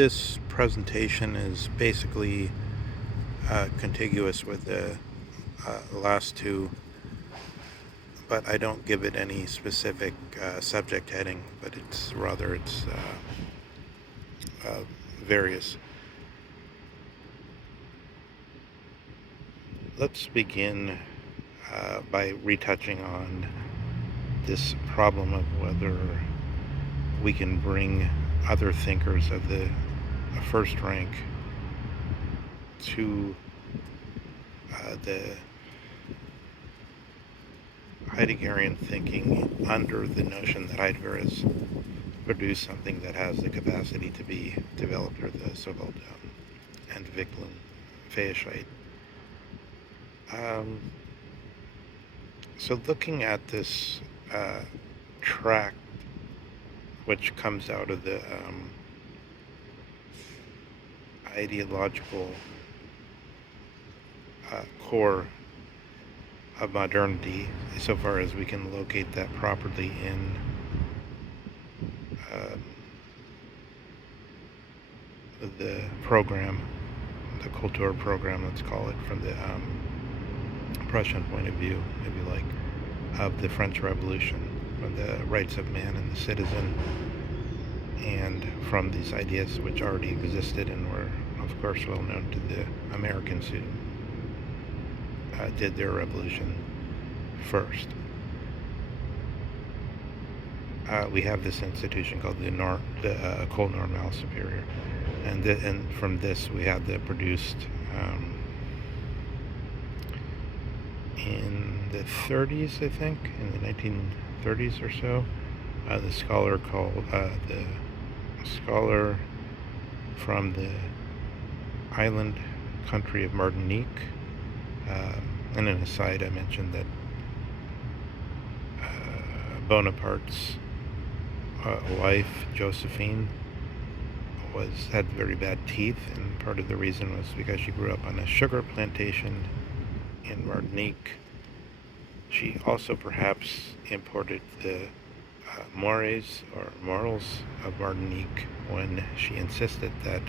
This presentation is basically contiguous with the last two, but I don't give it any specific subject heading, but it's various. Let's begin by retouching on this problem of whether we can bring other thinkers of the first rank to the Heideggerian thinking under the notion that Heidegger has produced something that has the capacity to be developed, or the so-called Entwicklung Fähigkeit. So looking at this tract, which comes out of the ideological core of modernity, so far as we can locate that properly in the program, the Kultur program, let's call it, from the Prussian point of view, if you like, of the French Revolution, from the rights of man and the citizen, and from these ideas which already existed and were, of course, well known to the Americans who did their revolution first. We have this institution called the École Normale Supérieure, and from this we have the produced in the 30s, I think, in the 1930s or so, the scholar from the island country of Martinique. And an aside, I mentioned that Bonaparte's wife, Josephine, had very bad teeth, and part of the reason was because she grew up on a sugar plantation in Martinique. She also perhaps imported the mores or morals of Martinique when she insisted that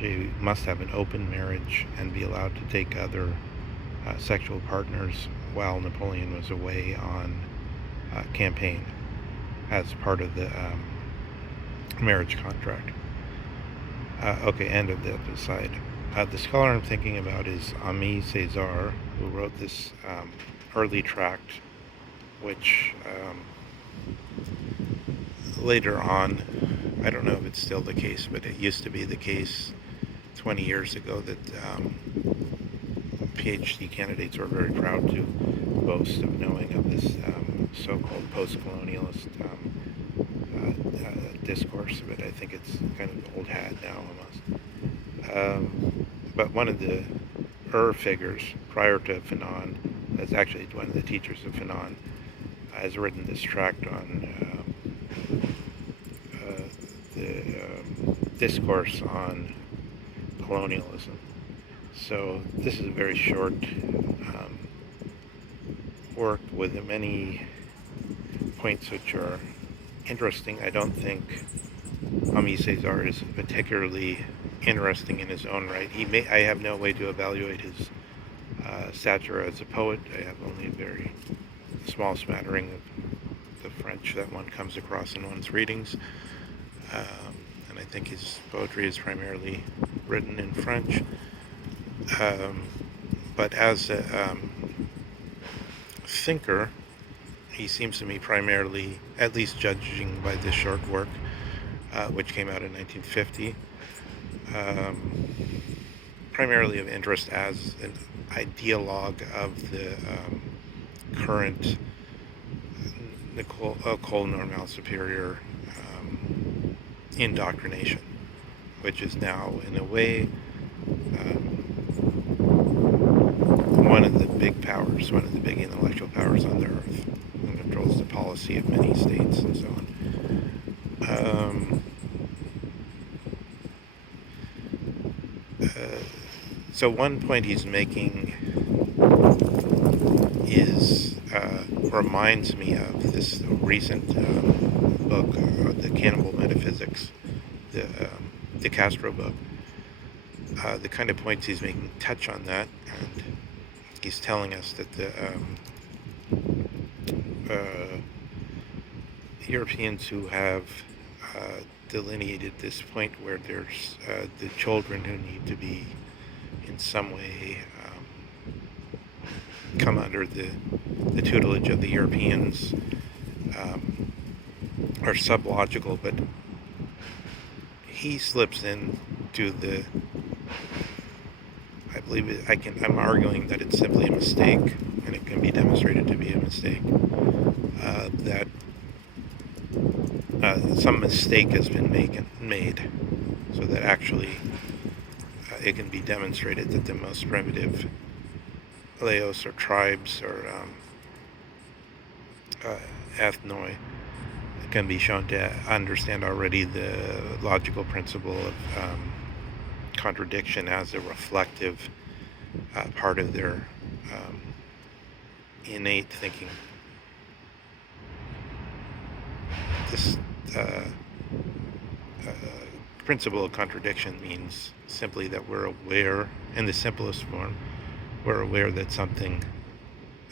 she must have an open marriage and be allowed to take other sexual partners while Napoleon was away on campaign as part of the marriage contract. End of that aside. The scholar I'm thinking about is Aimé Césaire, who wrote this early tract, which later on, I don't know if it's still the case, but it used to be the case 20 years ago that PhD candidates were very proud to boast of knowing of this so-called post-colonialist discourse, but I think it's kind of old hat now almost. But one of the figures prior to Fanon, that's actually one of the teachers of Fanon, has written this tract on the discourse on colonialism. So this is a very short work with many points which are interesting. I don't think Aimé Césaire is particularly interesting in his own right. I have no way to evaluate his stature as a poet. I have only a very small smattering of the French that one comes across in one's readings. And I think his poetry is primarily written in French. But as a thinker, he seems to me primarily, at least judging by this short work, which came out in 1950, primarily of interest as an ideologue of the current École Normale Supérieure indoctrination, which is now, in a way, one of the big powers, one of the big intellectual powers on the earth, and controls the policy of many states and so on. So one point he's making is reminds me of this recent book, The Cannibal Metaphysics, the Castro book. The kind of points he's making touch on that, and he's telling us that the Europeans who have delineated this point where there's the children who need to be in some way come under the tutelage of the Europeans are sublogical, but he slips into the, I believe I'm arguing that it's simply a mistake, and it can be demonstrated to be a mistake, that some mistake has been made, so that actually it can be demonstrated that the most primitive laos or tribes or ethnoi can be shown to understand already the logical principle of contradiction as a reflective part of their innate thinking. This principle of contradiction means simply that we're aware, in the simplest form, we're aware that something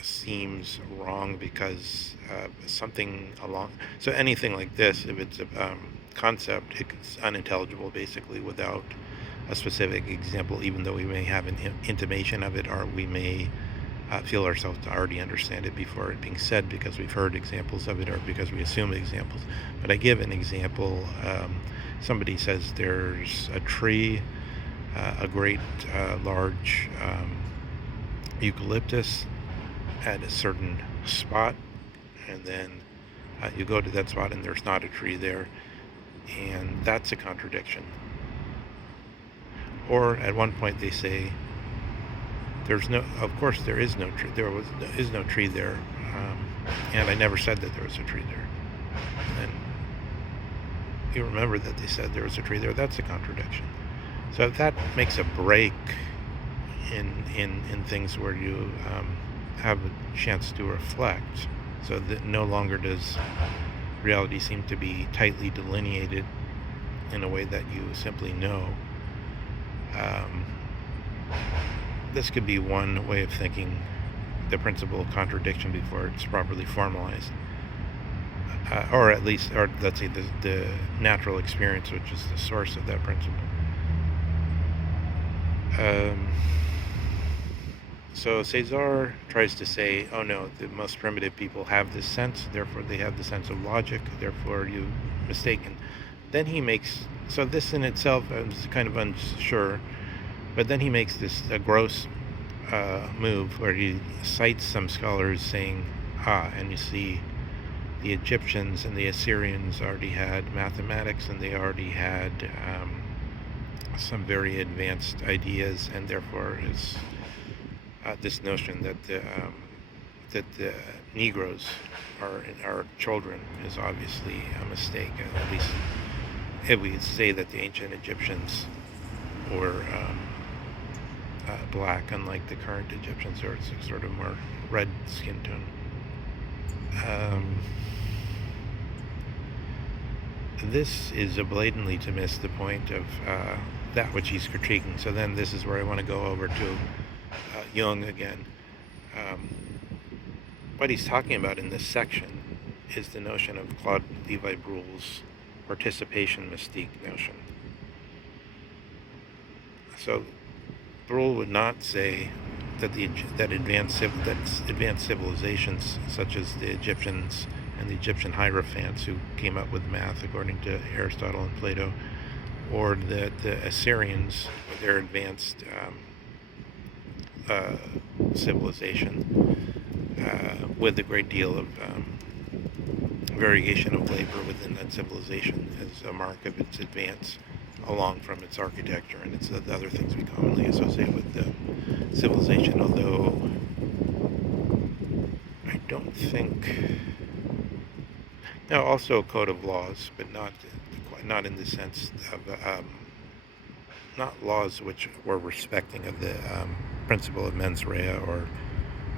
seems wrong because something along, so anything like this, if it's a concept, it's unintelligible basically without a specific example, even though we may have an intimation of it, or we may feel ourselves to already understand it before it being said because we've heard examples of it or because we assume examples. But I give an example. Somebody says there's a tree, a great large eucalyptus at a certain spot, and then you go to that spot and there's not a tree there, and that's a contradiction. Or at one point they say of course there is no tree, is no tree there, and I never said that there was a tree there. And you remember that they said there was a tree there. That's a contradiction. So that makes a break in things where you have a chance to reflect, so that no longer does reality seem to be tightly delineated in a way that you simply know. This could be one way of thinking the principle of contradiction before it's properly formalized, or at least, or let's say the natural experience, which is the source of that principle. So Césaire tries to say, oh no, the most primitive people have this sense, therefore they have the sense of logic, therefore you mistaken. Then he makes, so this in itself is kind of unsure, but then he makes this a gross move where he cites some scholars saying, and you see the Egyptians and the Assyrians already had mathematics, and they already had some very advanced ideas, and therefore is this notion that the Negroes are children is obviously a mistake. At least if we say that the ancient Egyptians were black, unlike the current Egyptians, or it's sort of more red skin tone. This is blatantly to miss the point of that which he's critiquing. So then this is where I want to go over to Jung again. What he's talking about in this section is the notion of Claude Levi-Bruhl's participation mystique notion. So Bruhl would not say that that advanced civilizations such as the Egyptians and the Egyptian hierophants who came up with math according to Aristotle and Plato, or the Assyrians with their advanced civilization with a great deal of variation of labor within that civilization as a mark of its advance, along from its architecture and its the other things we commonly associate with the civilization, although I don't think... No, also a code of laws, but not in the sense of not laws which were respecting of the principle of mens rea, or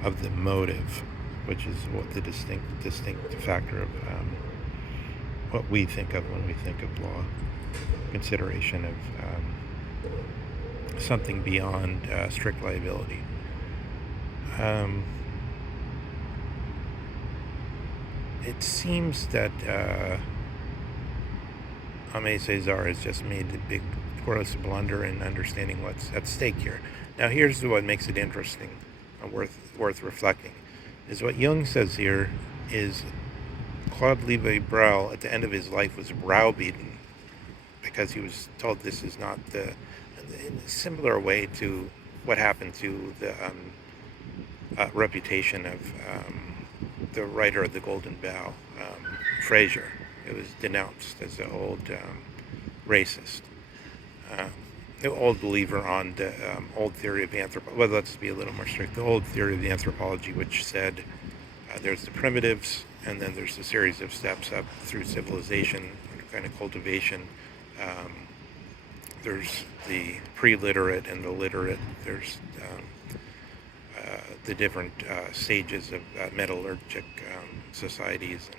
of the motive, which is what the distinct factor of what we think of when we think of law. consideration of something beyond strict liability. It seems that Aimé Césaire has just made a big, gross blunder in understanding what's at stake here. Now, here's what makes it interesting, worth reflecting, is what Jung says here is Claude Lévi-Brel, at the end of his life, was browbeaten because he was told this is not in a similar way to what happened to the reputation of the writer of The Golden Bough, Fraser. It was denounced as an old racist, the old believer on the old theory of anthropology. Well, let's be a little more strict. The old theory of the anthropology, which said there's the primitives, and then there's a series of steps up through civilization, kind of cultivation. There's the pre-literate and the literate. There's the different stages of metallurgic societies,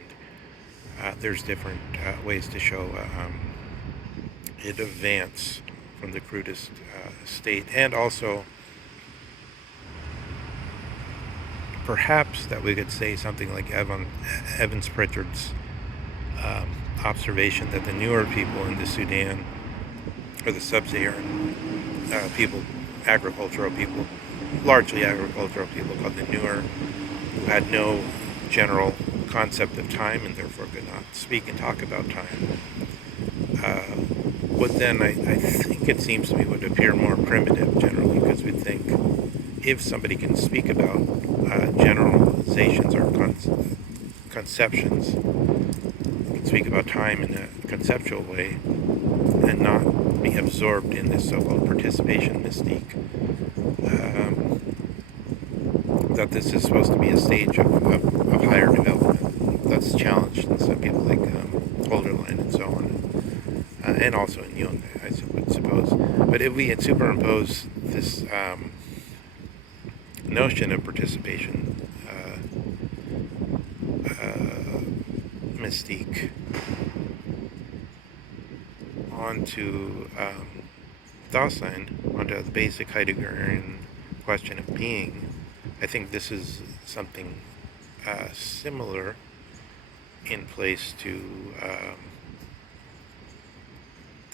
and there's different ways to show it advance from the crudest state, and also perhaps that we could say something like Evans Pritchard's observation that the newer people in the Sudan, or the sub-Saharan people, agricultural people, largely agricultural people called the newer, who had no general concept of time and therefore could not speak and talk about time, would then, I think it seems to me, would appear more primitive generally, because we think if somebody can speak about generalizations or conceptions, can speak about time in a conceptual way and not be absorbed in this so-called participation mystique, that this is supposed to be a stage of higher development that's challenged in some people like Holderlin and so on, and also in Jung, I would suppose. But if we had superimposed this notion of participation mystique onto Dasein, onto the basic Heideggerian question of being, I think this is something similar in place to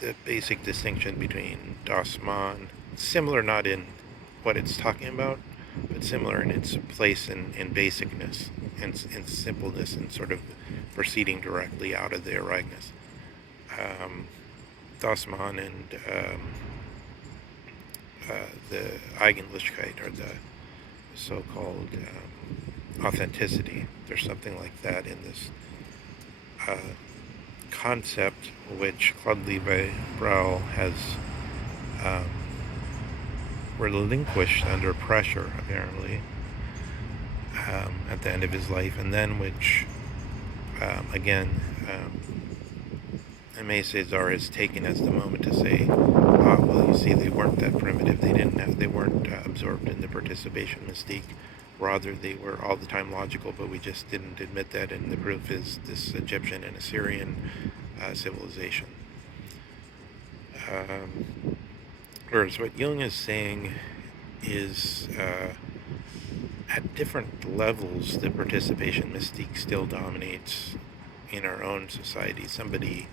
the basic distinction between Das Man, similar not in what it's talking about, but similar in its place in basicness and in simpleness and sort of proceeding directly out of the Ereignis. Das Man and the Eigenlichkeit, or the so-called authenticity. There's something like that in this concept which Claude Lévi-Brel has relinquished under pressure, apparently, at the end of his life, and then which, again, Aimé Césaire is taken as the moment to say, well, you see, they weren't that primitive. They weren't absorbed in the participation mystique. Rather, they were all the time logical, but we just didn't admit that, and the proof is this Egyptian and Assyrian civilization. Whereas what Jung is saying is, at different levels, the participation mystique still dominates in our own society. Somebody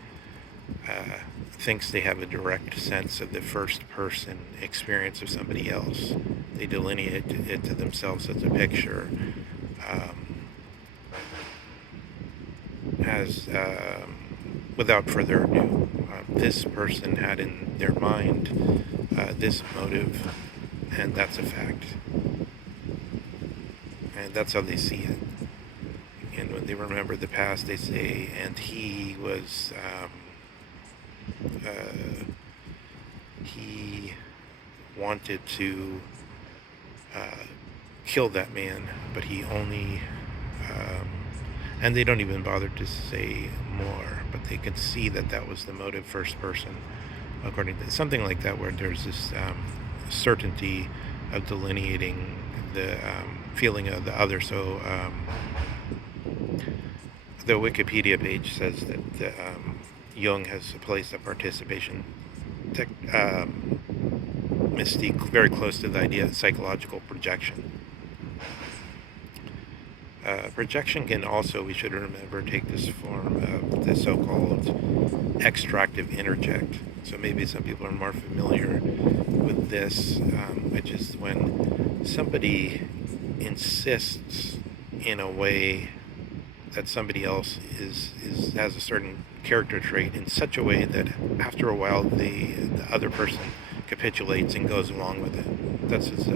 thinks they have a direct sense of the first person experience of somebody else. They delineate it to themselves as a picture, without further ado. This person had in their mind this motive, and that's a fact. And that's how they see it. And when they remember the past, they say, and he was, he wanted to kill that man, but he only, and they don't even bother to say more, but they can see that that was the motive, first person, according to something like that, where there's this certainty of delineating the feeling of the other. So the Wikipedia page says that Jung has placed a participation mystique very close to the idea of psychological projection. Projection can also, we should remember, take this form of the so-called extractive interject. So maybe some people are more familiar with this, which is when somebody insists in a way that somebody else has a certain character trait in such a way that after a while the other person capitulates and goes along with it. That's his,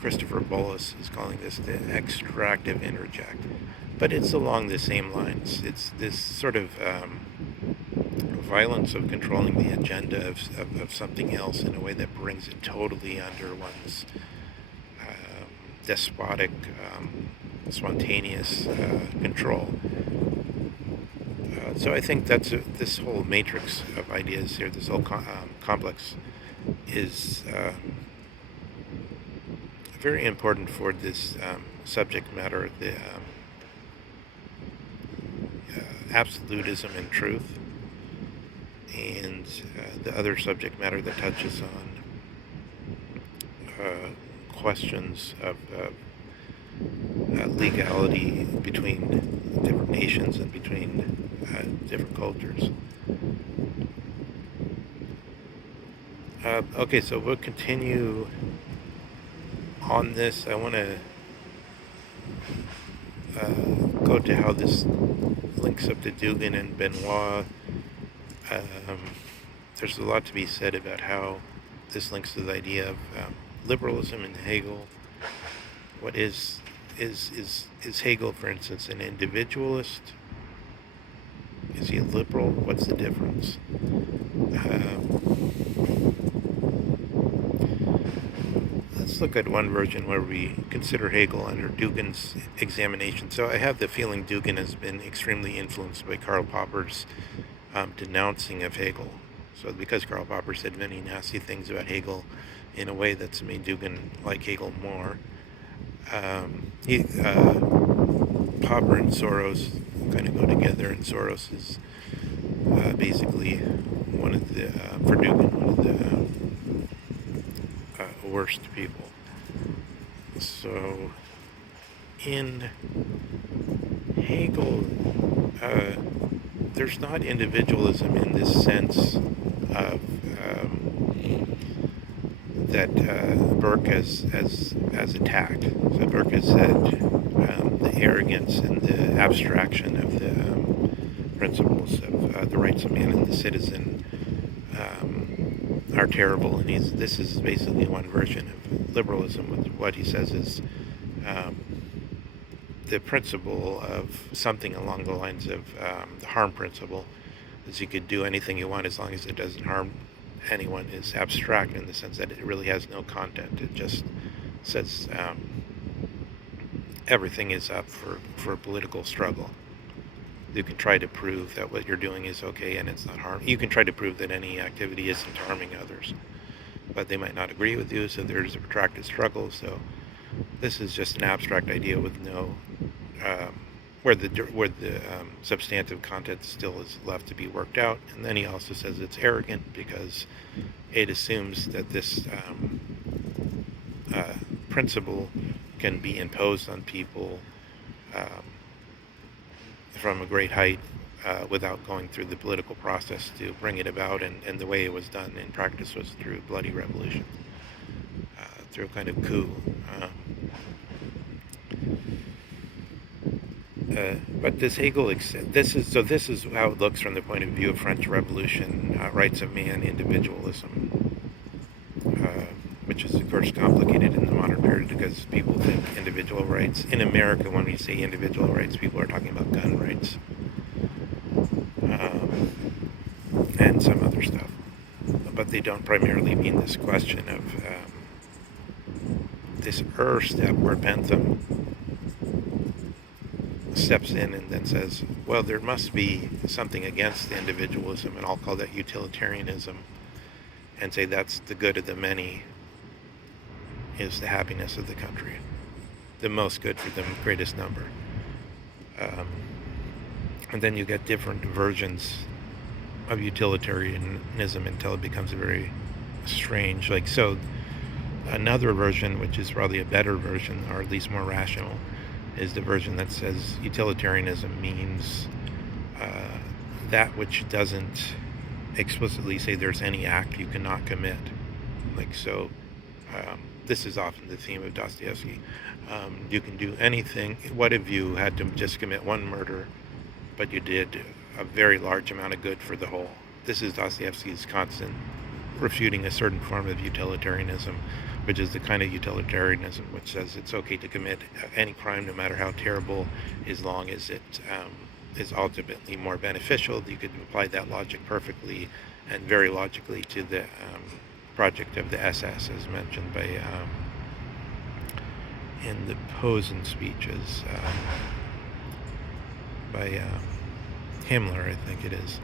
Christopher Bolus is calling this the extractive interject. But it's along the same lines. It's this sort of violence of controlling the agenda of something else in a way that brings it totally under one's despotic, spontaneous control. So I think that's this whole matrix of ideas here, this whole complex, is very important for this subject matter, the absolutism and truth, and the other subject matter that touches on questions of legality between different nations and between different cultures. Okay, so we'll continue on this. I want to go to how this links up to Dugin and Benoit. There's a lot to be said about how this links to the idea of liberalism and Hegel. What is Hegel, for instance, an individualist? Is he a liberal? What's the difference? Let's look at one version where we consider Hegel under Dugin's examination. So I have the feeling Dugin has been extremely influenced by Karl Popper's denouncing of Hegel. So because Karl Popper said many nasty things about Hegel in a way that's made Dugin like Hegel more, Popper and Soros kind of go together, and Soros is basically one of the, for Dugin, one of the worst people. So in Hegel, there's not individualism in this sense of that Burke has attacked. So Burke has said the arrogance and the abstraction of the principles of the rights of man and the citizen are terrible, and this is basically one version of liberalism. With what he says is the principle of something along the lines of the harm principle, is you could do anything you want as long as it doesn't harm anyone, is abstract in the sense that it really has no content. It just says everything is up for political struggle. You can try to prove that what you're doing is okay and it's not harm. You can try to prove that any activity isn't harming others, but they might not agree with you, so there's a protracted struggle. So this is just an abstract idea with no where the substantive content still is left to be worked out. And then he also says it's arrogant because it assumes that this principle can be imposed on people from a great height without going through the political process to bring it about. And the way it was done in practice was through bloody revolution, through a kind of coup. But this Hegel, this is how it looks from the point of view of French Revolution, rights of man, individualism, which is of course complicated in the modern period because people think individual rights. In America, when we say individual rights, people are talking about gun rights and some other stuff, but they don't primarily mean this question of this step where Bentham steps in and then says, well, there must be something against individualism, and I'll call that utilitarianism, and say that's the good of the many is the happiness of the country, the most good for the greatest number. And then you get different versions of utilitarianism until it becomes very strange. Like, so another version, which is probably a better version, or at least more rational, is the version that says utilitarianism means that which doesn't explicitly say there's any act you cannot commit. Like, so this is often the theme of Dostoevsky. You can do anything. What if you had to just commit one murder, but you did a very large amount of good for the whole? This is Dostoevsky's constant refuting a certain form of utilitarianism, which is the kind of utilitarianism which says it's okay to commit any crime, no matter how terrible, as long as it is ultimately more beneficial. You could apply that logic perfectly and very logically to the project of the SS, as mentioned by in the Posen speeches by Himmler, I think it is.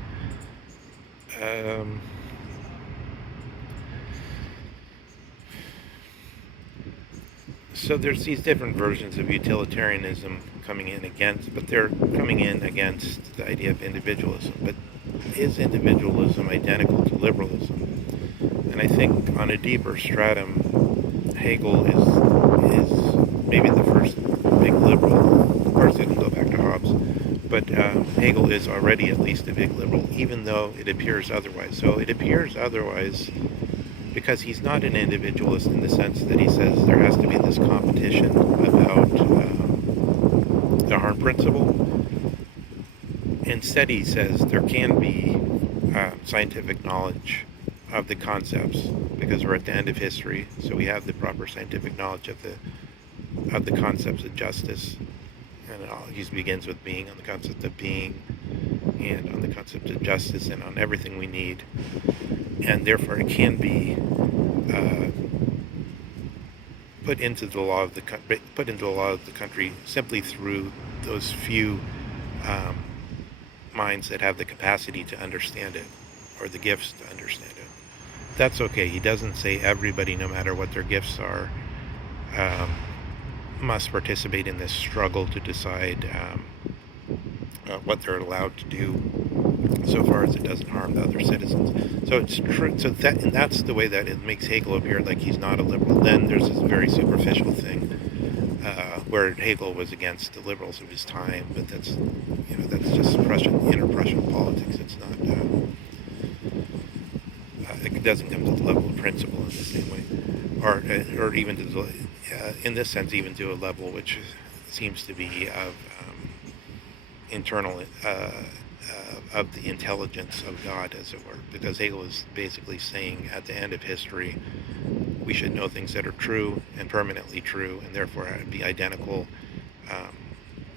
So there's these different versions of utilitarianism coming in against, but they're coming in against the idea of individualism. But is individualism identical to liberalism? And I think on a deeper stratum, Hegel is maybe the first big liberal. Of course, it can go back to Hobbes, but Hegel is already at least a big liberal, even though it appears otherwise. So it appears otherwise because he's not an individualist in the sense that he says there has to be this competition about the harm principle. Instead, he says there can be scientific knowledge of the concepts because we're at the end of history, so we have the proper scientific knowledge of the concepts of justice, and he begins with being, on the concept of being, and on the concept of justice, and on everything we need, and therefore it can be put into the law of the country simply through those few minds that have the capacity to understand it, or the gifts to understand it. That's okay. He doesn't say everybody, no matter what their gifts are, must participate in this struggle to decide what they're allowed to do, so far as it doesn't harm the other citizens. So it's true. So that's the way that it makes Hegel appear like he's not a liberal. Then there's this very superficial thing where Hegel was against the liberals of his time, but that's just inner Prussian politics. It's not. It doesn't come to the level of principle in the same way, or even to the, in this sense, even to a level which seems to be of internal. Of the intelligence of God, as it were, because Hegel is basically saying at the end of history, we should know things that are true and permanently true, and therefore be identical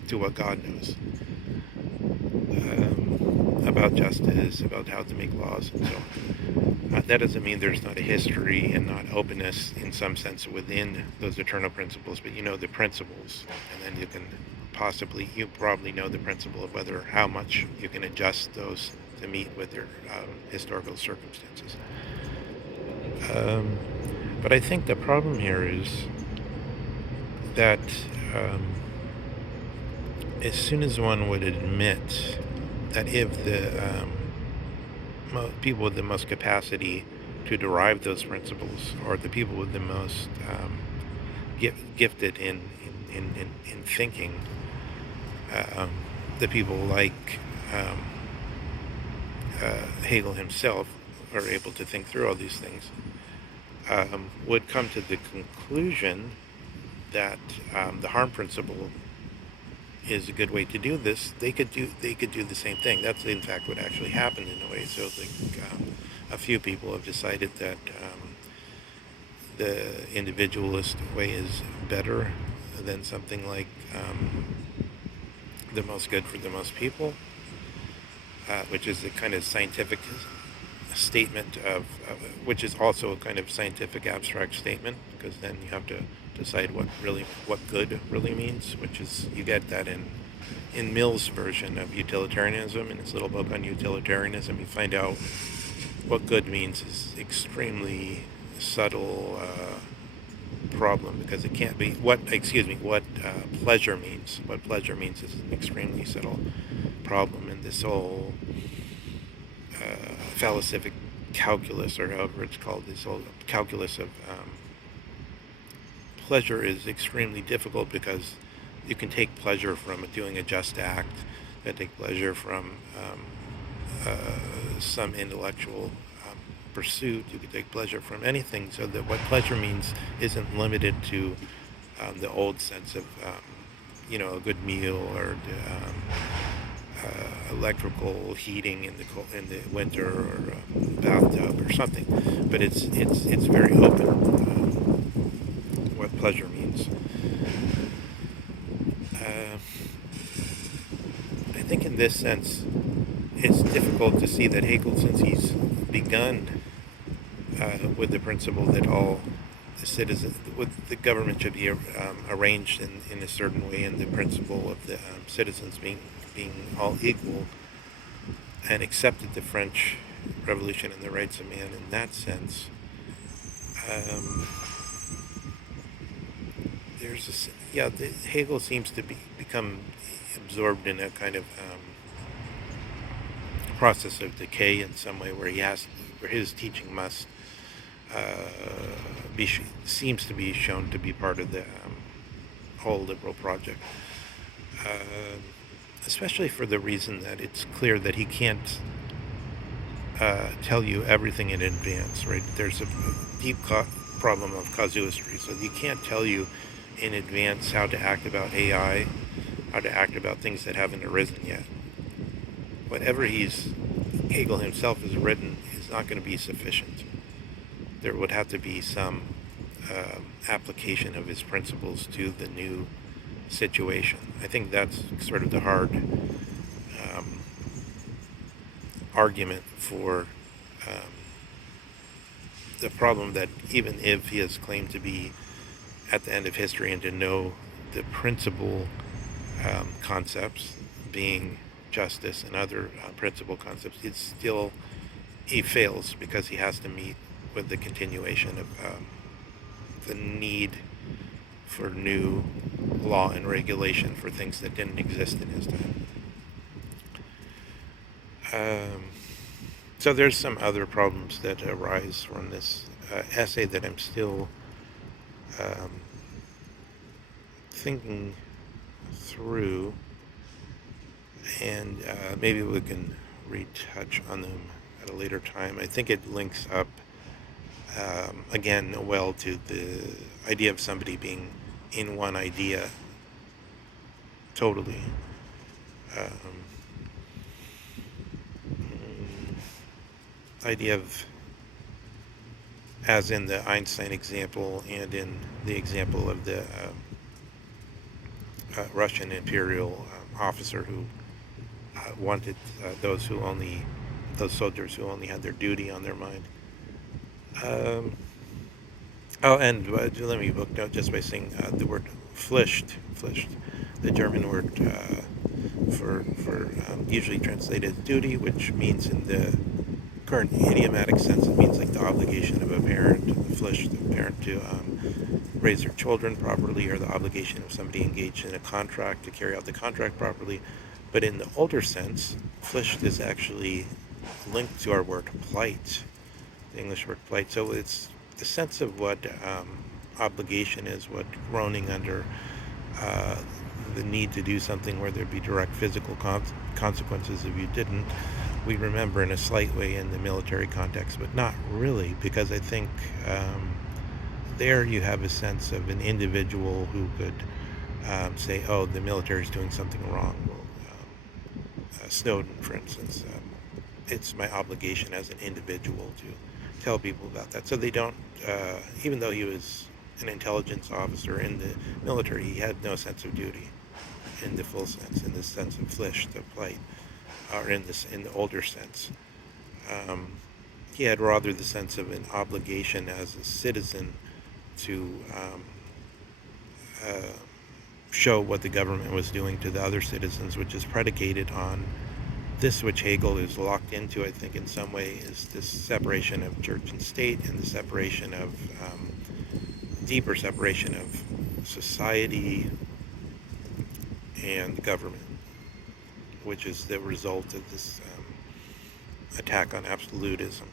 to what God knows about justice, about how to make laws, and so on. That doesn't mean there's not a history and not openness in some sense within those eternal principles, but you know the principles, and then you probably know the principle of how much you can adjust those to meet with your historical circumstances. But I think the problem here is that as soon as one would admit that if the people with the most capacity to derive those principles, or the people with the most gifted in thinking, the people like Hegel himself are able to think through all these things, would come to the conclusion that the harm principle is a good way to do this. They could do the same thing. That's in fact what actually happened in a way. So a few people have decided that the individualist way is better than something like the most good for the most people, which is a kind of scientific statement which is also a kind of scientific abstract statement, because then you have to decide what good really means, which is, you get that in Mill's version of utilitarianism, in his little book on utilitarianism. You find out what good means is extremely subtle problem, because it can't be what pleasure means. What pleasure means is an extremely subtle problem in this whole falsific calculus, or however it's called, this whole calculus of pleasure is extremely difficult, because you can take pleasure from doing a just act, you can take pleasure from some intellectual pursuit, you can take pleasure from anything, so that what pleasure means isn't limited to the old sense of a good meal, or electrical heating in the winter, or bathtub or something, but it's very open, what pleasure means. I think in this sense it's difficult to see that Hegel, since he's begun with the principle that all the citizens, the government should be arranged in a certain way, and the principle of the citizens being all equal, and accepted the French Revolution and the rights of man in that sense. Hegel seems to become absorbed in a kind of process of decay in some way, where his teaching must seems to be shown to be part of the whole liberal project, especially for the reason that it's clear that he can't tell you everything in advance, right? There's a deep problem of casuistry, so he can't tell you in advance how to act about AI, how to act about things that haven't arisen yet. Whatever Hegel himself has written is not going to be sufficient. There would have to be some application of his principles to the new situation. I think that's sort of the hard argument for the problem, that even if he has claimed to be at the end of history and to know the principal concepts, being justice and other principal concepts, he fails, because he has to meet with the continuation of the need for new law and regulation for things that didn't exist in his time. So there's some other problems that arise from this essay that I'm still thinking through, and maybe we can retouch on them at a later time. I think it links up again well to the idea of somebody being in one idea totally. Idea of, as in the Einstein example and in the example of the Russian imperial officer who wanted those soldiers who only had their duty on their mind. And let me booknote just by saying the word Pflicht, the German word for usually translated duty, which means in the current idiomatic sense, it means like the obligation of a parent, the Pflicht of a parent to raise their children properly, or the obligation of somebody engaged in a contract to carry out the contract properly. But in the older sense, Pflicht is actually linked to our word plight, the English word plight. So it's the sense of what obligation is, what groaning under the need to do something where there'd be direct physical consequences if you didn't. We remember in a slight way in the military context, but not really, because I think there you have a sense of an individual who could say, oh, the military is doing something wrong. Well, Snowden, for instance, it's my obligation as an individual to tell people about that. So they don't, even though he was an intelligence officer in the military, he had no sense of duty in the full sense, in the sense of Pflicht, of plight, or in the older sense. He had rather the sense of an obligation as a citizen to show what the government was doing to the other citizens, which is predicated on this, which Hegel is locked into, I think, in some way, is this separation of church and state, and the separation of, deeper separation of society and government. which is the result of this attack on absolutism.